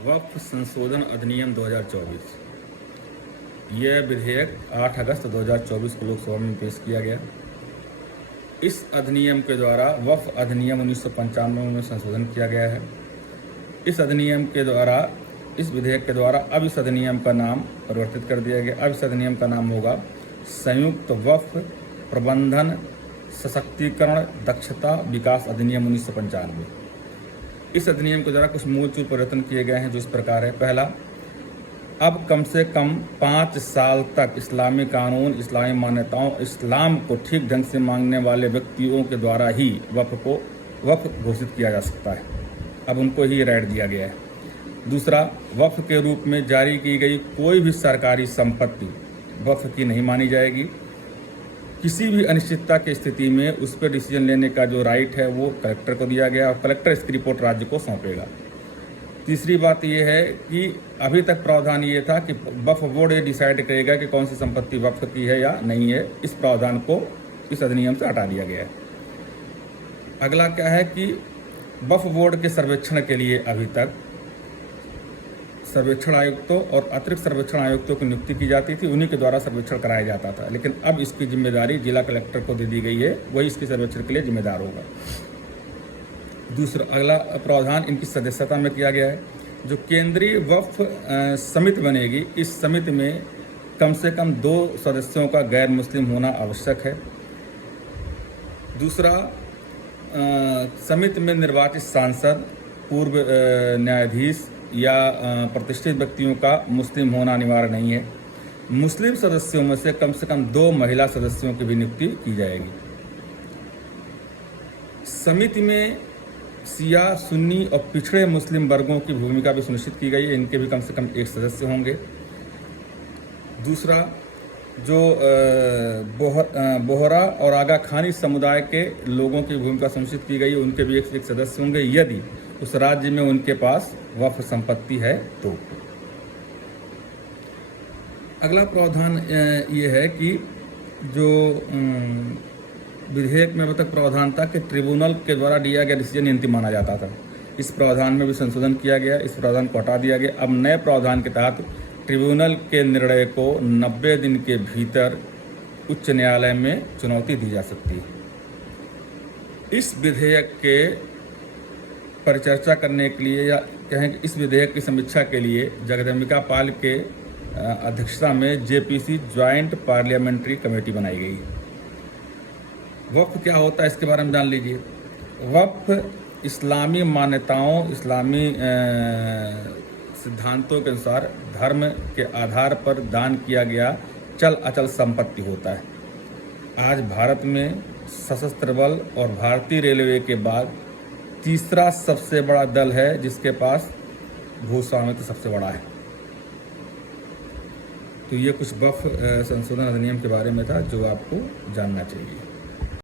वक्फ संशोधन अधिनियम 2024। यह विधेयक 8 अगस्त 2024 को लोकसभा में पेश किया गया। इस अधिनियम के द्वारा वक्फ अधिनियम 1995 में संशोधन किया गया है। इस अधिनियम के द्वारा, इस विधेयक के द्वारा अब इस अधिनियम का नाम परिवर्तित कर दिया गया। अब इस अधिनियम का नाम होगा संयुक्त वक्फ प्रबंधन सशक्तिकरण दक्षता विकास अधिनियम 1995। इस अधिनियम के द्वारा कुछ मूलचूल परिवर्तन किए गए हैं, जो इस प्रकार है। पहला, अब कम से कम 5 साल तक इस्लामी कानून, इस्लामी मान्यताओं, इस्लाम को ठीक ढंग से मांगने वाले व्यक्तियों के द्वारा ही वक्फ घोषित किया जा सकता है। अब उनको ही राइट दिया गया है। दूसरा, वक्फ के रूप में जारी की गई कोई भी सरकारी संपत्ति वक्फ की नहीं मानी जाएगी। किसी भी अनिश्चितता की स्थिति में उस पर डिसीजन लेने का जो राइट है वो कलेक्टर को दिया गया और कलेक्टर इसकी रिपोर्ट राज्य को सौंपेगा। तीसरी बात यह है कि अभी तक प्रावधान ये था कि वक्फ बोर्ड ये डिसाइड करेगा कि कौन सी संपत्ति वक्फ की है या नहीं है। इस प्रावधान को इस अधिनियम से हटा दिया गया है। अगला क्या है कि वक्फ बोर्ड के सर्वेक्षण के लिए अभी तक सर्वेक्षण आयुक्तों और अतिरिक्त सर्वेक्षण आयुक्तों की नियुक्ति की जाती थी, उन्हीं के द्वारा सर्वेक्षण कराया जाता था। लेकिन अब इसकी जिम्मेदारी जिला कलेक्टर को दे दी गई है, वही इसके सर्वेक्षण के लिए जिम्मेदार होगा। दूसरा, अगला प्रावधान इनकी सदस्यता में किया गया है। जो केंद्रीय वक्फ समिति बनेगी, इस समिति में कम से कम 2 सदस्यों का गैर मुस्लिम होना आवश्यक है। दूसरा, समिति में निर्वाचित सांसद, पूर्व न्यायाधीश या प्रतिष्ठित व्यक्तियों का मुस्लिम होना अनिवार्य नहीं है। मुस्लिम सदस्यों में से कम 2 महिला सदस्यों की भी नियुक्ति की जाएगी। समिति में शिया, सुन्नी और पिछड़े मुस्लिम वर्गों की भूमिका भी सुनिश्चित की गई है। इनके भी कम से कम 1 सदस्य होंगे। दूसरा, जो बोहरा और आगा खानी समुदाय के लोगों की भूमिका सुनिश्चित की गई है, उनके भी 1 सदस्य होंगे यदि उस राज्य में उनके पास वक्फ संपत्ति है तो। अगला प्रावधान ये है कि जो विधेयक में अब तक प्रावधान था कि ट्रिब्यूनल के द्वारा दिया गया डिसीजन अंतिम माना जाता था, इस प्रावधान में भी संशोधन किया गया। इस प्रावधान को हटा दिया गया। अब नए प्रावधान के तहत ट्रिब्यूनल के निर्णय को 90 दिन के भीतर उच्च न्यायालय में चुनौती दी जा सकती है। इस विधेयक के परिचर्चा करने के लिए, या कहें कि इस विधेयक की समीक्षा के लिए, जगदम्बिका पाल के अध्यक्षता में जेपीसी ज्वाइंट पार्लियामेंट्री कमेटी बनाई गई। वक्फ क्या होता है इसके बारे में जान लीजिए। वक्फ इस्लामी मान्यताओं, इस्लामी सिद्धांतों के अनुसार धर्म के आधार पर दान किया गया चल अचल संपत्ति होता है। आज भारत में सशस्त्र बल और भारतीय रेलवे के बाद तीसरा सबसे बड़ा दल है जिसके पास भू स्वामित्व सबसे बड़ा है। तो ये कुछ वक्फ संशोधन अधिनियम के बारे में था जो आपको जानना चाहिए।